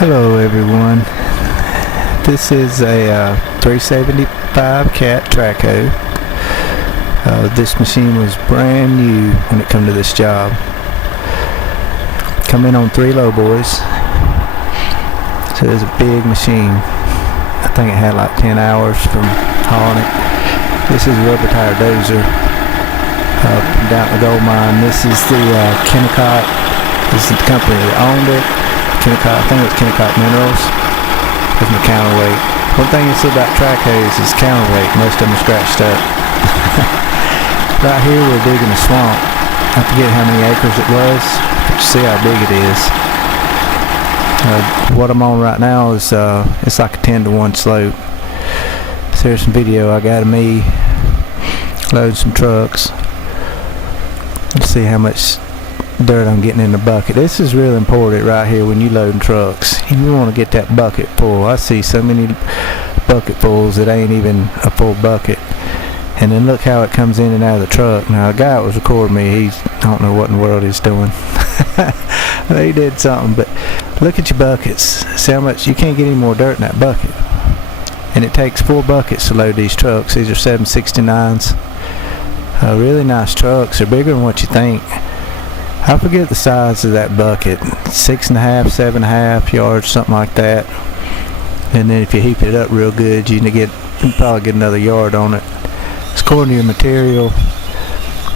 Hello everyone, this is a 375 cat track hoe. This machine was brand new when it come to this job. Come in on 3 low boys, so it was a big machine. I think it had like 10 hours from hauling it. This is a rubber tire dozer down at the gold mine. This is the Kennecott. This is the company that owned it. Kennecott, I think it was Kennecott Minerals. With my counterweight. One thing you see about track hoes is counterweight. Most of them are scratched up. Right here we're digging a swamp. I forget how many acres it was, but you see how big it is. What I'm on right now is it's like a 10-to-1 slope. So here's some video I got of me loading some trucks. Let's see how much dirt I'm getting in the bucket. This is real important right here when you loading trucks. You want to get that bucket full. I see so many bucketfuls that ain't even a full bucket. And then look how it comes in and out of the truck. Now the guy that was recording me, I don't know what in the world he's doing. He did something, but look at your buckets. See how much, you can't get any more dirt in that bucket. And it takes 4 buckets to load these trucks. These are 769s. Really nice trucks. They're bigger than what you think. I forget the size of that bucket, 6.5, 7.5 yards, something like that. And then if you heap it up real good, you can probably get another yard on it. It's according to your material.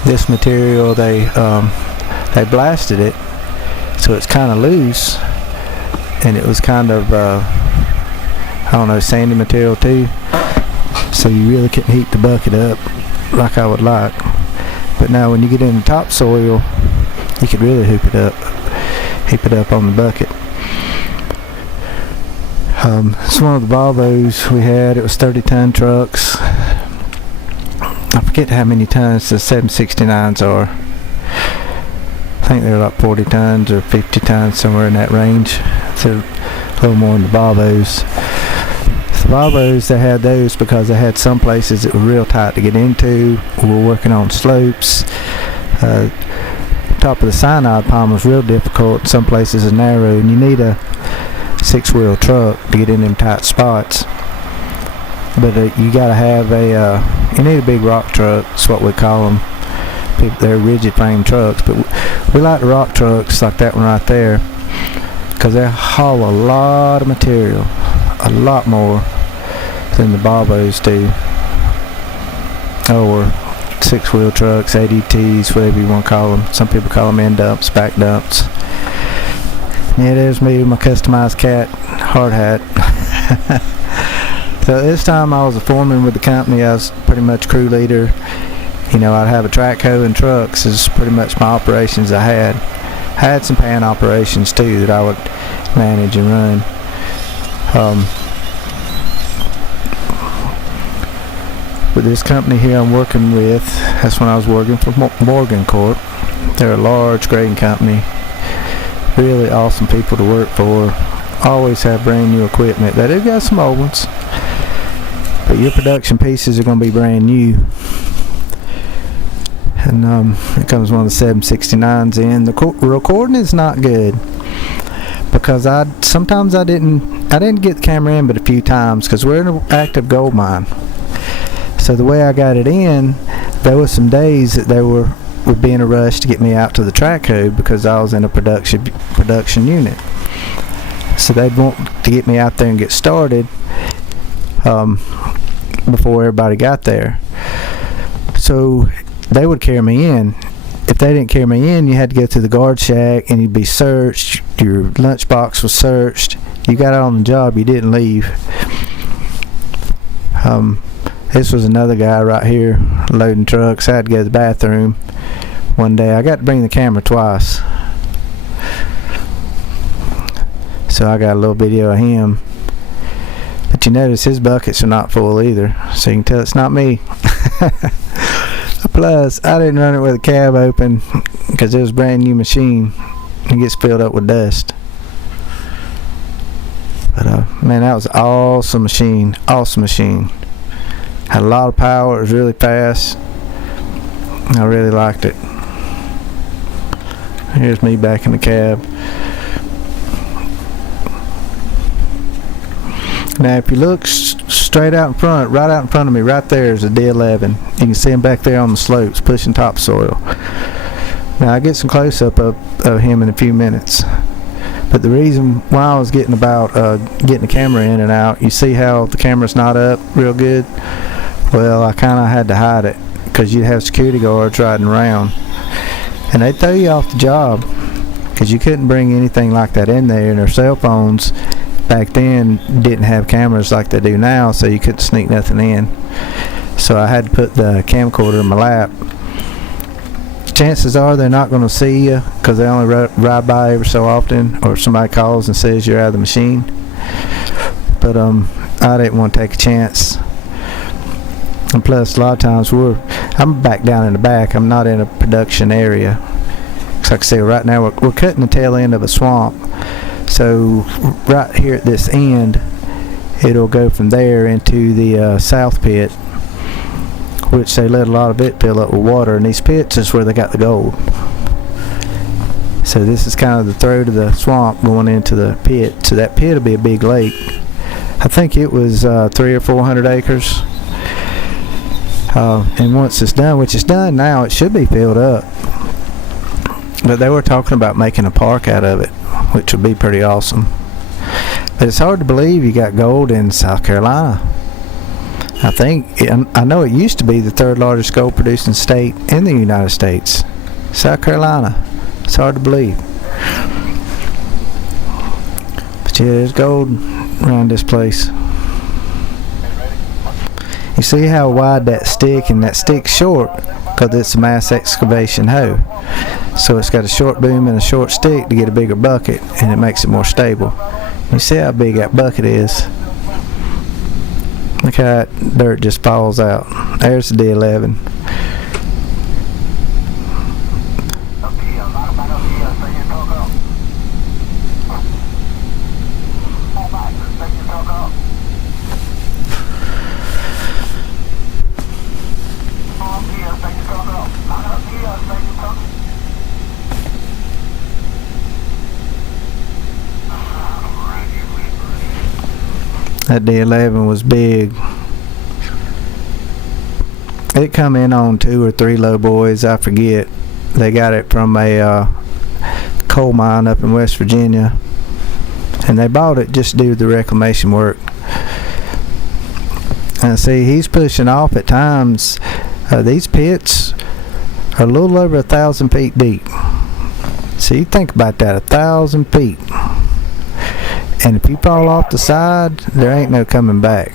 This material, they blasted it, so it's kind of loose, and it was kind of I don't know, sandy material too. So you really couldn't heat the bucket up like I would like. But now when you get in the topsoil, you could really heap it up on the bucket. It's one of the Volvos we had. It was 30-ton trucks. I forget how many tons the 769s are. I think they're like 40 tons or 50 tons, somewhere in that range. So a little more than the Volvos. The Volvos, they had those because they had some places that were real tight to get into. We were working on slopes. Top of the cyanide palm was real difficult. Some places are narrow, and you need a 6-wheel truck to get in them tight spots. But you gotta have you need a big rock truck. That's what we call them. They're rigid frame trucks, but we like the rock trucks like that one right there, because they haul a lot of material, a lot more than the Volvos do, or 6-wheel trucks, ADTs, whatever you want to call them. Some people call them end dumps, back dumps. Yeah, there's me with my customized cat hard hat. So this time I was a foreman with the company. I was pretty much crew leader. You know, I'd have a track hoe and trucks is pretty much my operations I had. I had some pan operations too that I would manage and run. With this company here I'm working with, that's when I was working for Morgan Corp. They're a large grading company. Really awesome people to work for. Always have brand new equipment. They've got some old ones, but your production pieces are going to be brand new. And here comes one of the 769s in. The recording is not good because sometimes I didn't get the camera in but a few times, because we're in an active gold mine. So the way I got it in, there were some days that they would be in a rush to get me out to the track hoe because I was in a production unit. So they'd want to get me out there and get started before everybody got there. So they would carry me in. If they didn't carry me in, you had to go to the guard shack and you'd be searched. Your lunchbox was searched. You got out on the job, you didn't leave. This was another guy right here loading trucks. I had to go to the bathroom one day. I got to bring the camera twice, so I got a little video of him. But you notice his buckets are not full either, so you can tell it's not me. Plus, I didn't run it with the cab open because it was a brand new machine. It gets filled up with dust. But man, that was an awesome machine. Awesome machine. Had a lot of power. It was really fast. I really liked it. Here's me back in the cab. Now if you look straight out in front, right out in front of me, right there is a D11. You can see him back there on the slopes pushing topsoil. Now I'll get some close-up of him in a few minutes. But the reason why I was getting the camera in and out, you see how the camera's not up real good? Well, I kind of had to hide it because you'd have security guards riding around. And they'd throw you off the job because you couldn't bring anything like that in there, and their cell phones back then didn't have cameras like they do now, so you couldn't sneak nothing in. So I had to put the camcorder in my lap. Chances are they're not going to see you because they only ride by every so often, or somebody calls and says you're out of the machine. But I didn't want to take a chance. And plus, a lot of times I'm back down in the back. I'm not in a production area. Like I said, right now we're cutting the tail end of a swamp. So right here at this end, it'll go from there into the south pit, which they let a lot of it fill up with water. And these pits is where they got the gold. So this is kind of the throat of the swamp going into the pit. So that pit will be a big lake. I think it was 300 or 400 acres. And once it's done, which is done now, it should be filled up. But they were talking about making a park out of it, which would be pretty awesome. But it's hard to believe you got gold in South Carolina. I know it used to be the third largest gold producing state in the United States. South Carolina. It's hard to believe. But yeah, there's gold around this place. You see how wide that stick, and that stick's short because it's a mass excavation hoe. So it's got a short boom and a short stick to get a bigger bucket, and it makes it more stable. You see how big that bucket is? Look how that dirt just falls out. There's the D11. That D11 was big. It come in on 2 or 3 low boys, I forget. They got it from a coal mine up in West Virginia, and they bought it just to do the reclamation work. And see, he's pushing off at times. These pits are a little over 1,000 feet deep. See, think about that, 1,000 feet. And if you fall off the side, there ain't no coming back.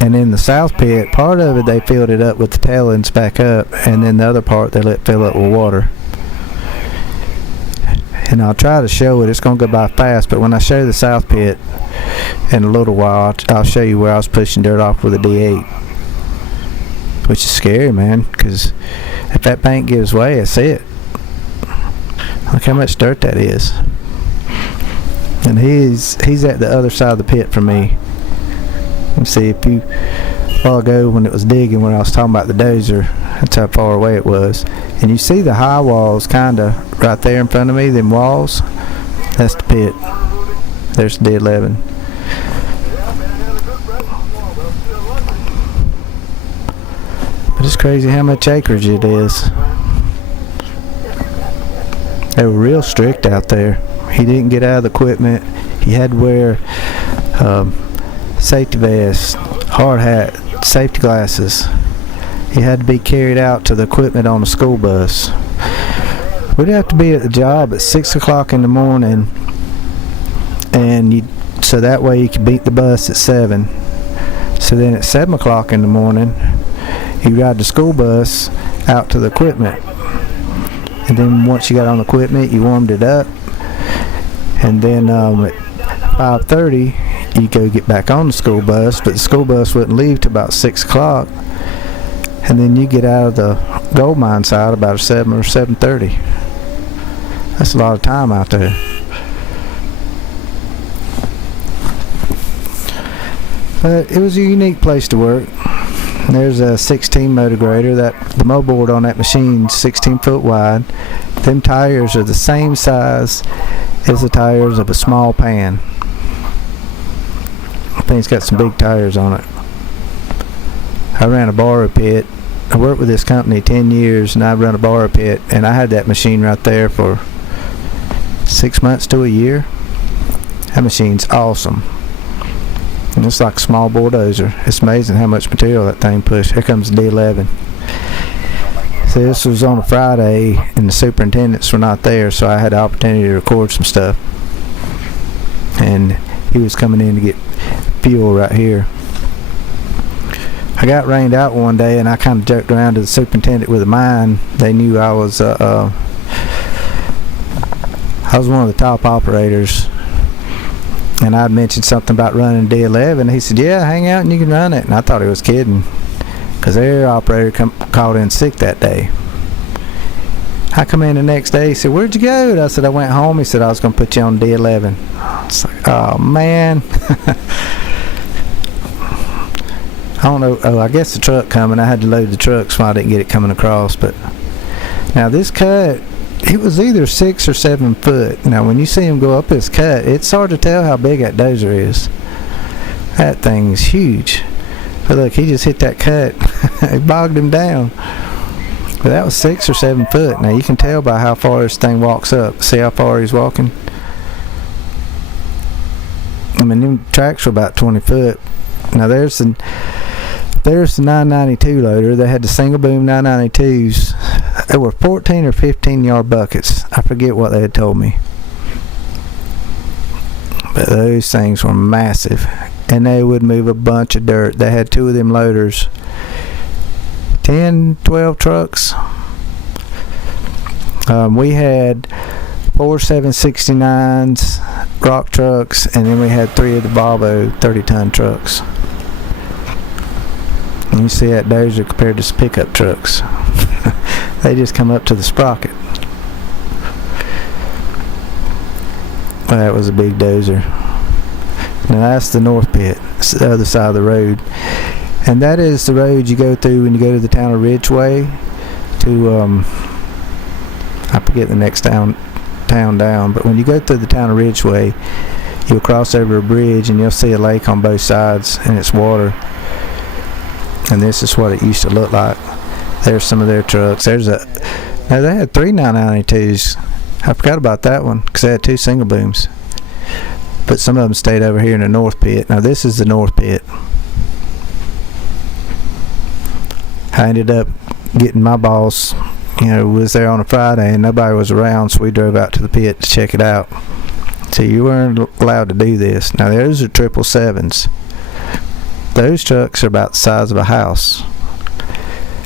And in the south pit, part of it they filled it up with the tailings back up, and then the other part they let fill up with water. And I'll try to show it. It's going to go by fast, but when I show the south pit in a little while, I'll show you where I was pushing dirt off with a D8. Which is scary, man, because if that bank gives way, that's it. Look how much dirt that is. And he's at the other side of the pit from me. You see, a while ago when it was digging, when I was talking about the dozer, that's how far away it was. And you see the high walls kind of right there in front of me, them walls. That's the pit. There's the D11. But it's crazy how much acreage it is. They were real strict out there. He didn't get out of the equipment. He had to wear safety vest, hard hat, safety glasses. He had to be carried out to the equipment on a school bus. We'd have to be at the job at 6 o'clock in the morning, and so that way you could beat the bus at 7. So then at 7 o'clock in the morning, you ride the school bus out to the equipment. And then once you got on the equipment, you warmed it up. And then at 5:30, you go get back on the school bus, but the school bus wouldn't leave till about 6 o'clock. And then you get out of the gold mine side about 7 or 7:30. That's a lot of time out there. But it was a unique place to work. There's a 16 motor grader. The moldboard on that machine's 16 foot wide. Them tires are the same size as the tires of a small pan. I think it's got some big tires on it. I ran a borrow pit. I worked with this company 10 years, and I run a borrow pit, and I had that machine right there for 6 months to a year. That machine's awesome. And it's like a small bulldozer. It's amazing how much material that thing pushed. Here comes the D11. So this was on a Friday, and the superintendents were not there, so I had the opportunity to record some stuff. And he was coming in to get fuel right here. I got rained out one day, and I kind of joked around to the superintendent with a mine. They knew I was one of the top operators, and I'd mentioned something about running D11. He said, "Yeah, hang out and you can run it." And I thought he was kidding, because their operator called in sick that day. I come in the next day. He said, "Where'd you go?" And I said, "I went home." He said, "I was going to put you on D11. It's like, oh man. I don't know. Oh, I guess the truck coming. I had to load the truck, so I didn't get it coming across. But now this cut, it was either 6 or 7 foot. Now when you see him go up this cut, it's hard to tell how big that dozer is. That thing's huge. But look, he just hit that cut. It bogged him down. But that was 6 or 7 foot. Now you can tell by how far this thing walks up. See how far he's walking? I mean, them tracks were about 20 foot. Now there's the 992 loader. They had the single boom 992s. There were 14 or 15 yard buckets. I forget what they had told me. But those things were massive. And they would move a bunch of dirt. They had 2 of them loaders. 10, 12 trucks. We had 4 769s, rock trucks, and then we had 3 of the Volvo 30-ton trucks. And you see that dozer compared to some pickup trucks. They just come up to the sprocket. Well, that was a big dozer. Now that's the north pit. It's the other side of the road. And that is the road you go through when you go to the town of Ridgeway to, I forget the next town down, but when you go through the town of Ridgeway, you'll cross over a bridge and you'll see a lake on both sides, and it's water. And this is what it used to look like. There's some of their trucks. Now they had 3 992s. I forgot about that one because they had 2 single booms. But some of them stayed over here in the north pit. Now this is the north pit. I ended up getting my boss, was there on a Friday and nobody was around, so we drove out to the pit to check it out. So you weren't allowed to do this. Now those are 777s. Those trucks are about the size of a house.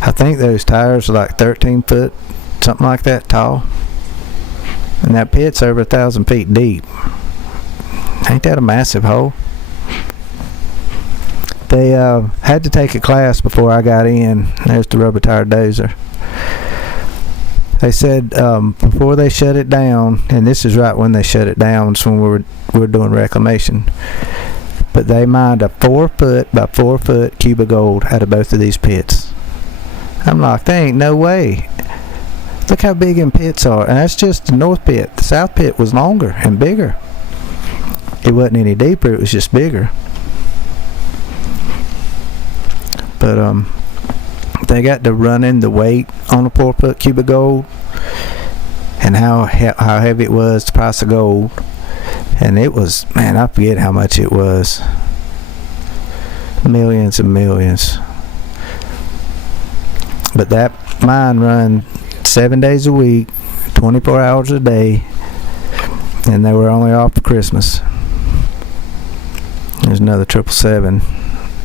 I think those tires are like 13 foot, something like that tall. And that pit's over 1,000 feet deep. Ain't that a massive hole? They had to take a class before I got in. There's the rubber tire dozer. They said before they shut it down, and this is right when they shut it down, it's when we were doing reclamation. But they mined a 4 foot by 4 foot cube of gold out of both of these pits. I'm like, there ain't no way. Look how big them pits are. And that's just the north pit. The south pit was longer and bigger. It wasn't any deeper, it was just bigger. But they got to running the weight on a 4 foot cube of gold and how heavy it was, the price of gold. And it was, man, I forget how much it was. Millions and millions. But that mine run 7 days a week, 24 hours a day, and they were only off for Christmas. There's another 777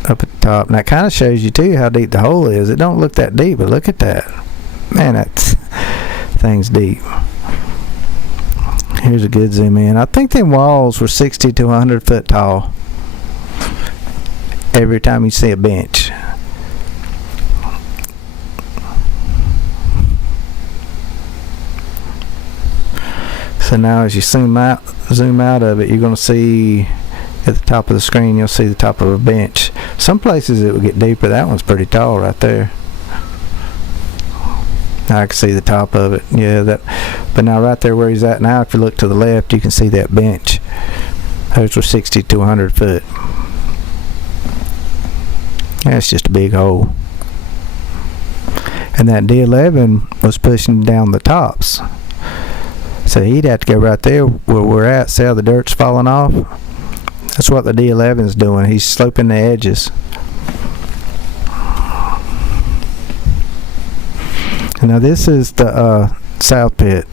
up at the top. And that kind of shows you too how deep the hole is. It don't look that deep, but look at that. Man, that thing's deep. Here's a good zoom in. I think them walls were 60 to 100 foot tall. Every time you see a bench. So now as you zoom out of it, you're going to see at the top of the screen, you'll see the top of a bench. Some places it will get deeper. That one's pretty tall right there. I can see the top of it. Yeah, that. But now right there where he's at now, if you look to the left, you can see that bench. Those were 60 to 100 foot. That's just a big hole. And that D11 was pushing down the tops. So he'd have to go right there where we're at. See how the dirt's falling off? That's what the D11's doing. He's sloping the edges. And now this is the south pit.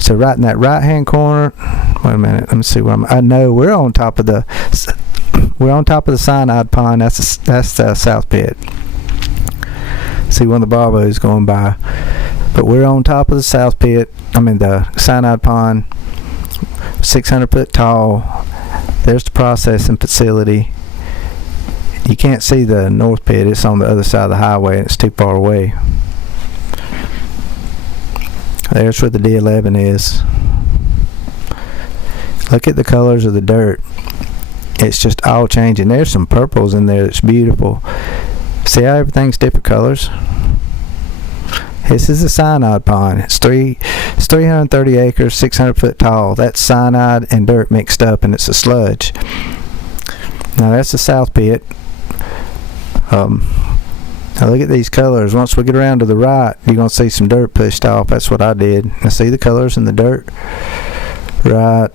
So right in that right hand corner, wait a minute, let me see where I know we're on top of the cyanide pond. That's the south pit. See one of the barbos going by. But we're on top of the south pit, the cyanide pond, 600 foot tall. There's the processing facility. You can't see the north pit, it's on the other side of the highway and it's too far away. There's where the D11 is. Look at the colors of the dirt. It's just all changing. There's some purples in there that's beautiful. See how everything's different colors? This is a cyanide pond. It's 330 acres, 600 foot tall. That's cyanide and dirt mixed up, and it's a sludge. Now that's the south pit. Now look at these colors. Once we get around to the right, you're going to see some dirt pushed off. That's what I did. Now see the colors in the dirt? Right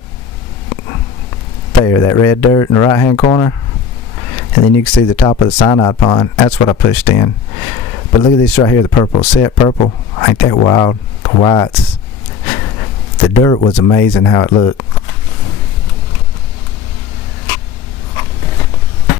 there, that red dirt in the right hand corner. And then you can see the top of the cyanide pond. That's what I pushed in. But look at this right here, the purple. See that purple? Ain't that wild? The whites. The dirt was amazing how it looked.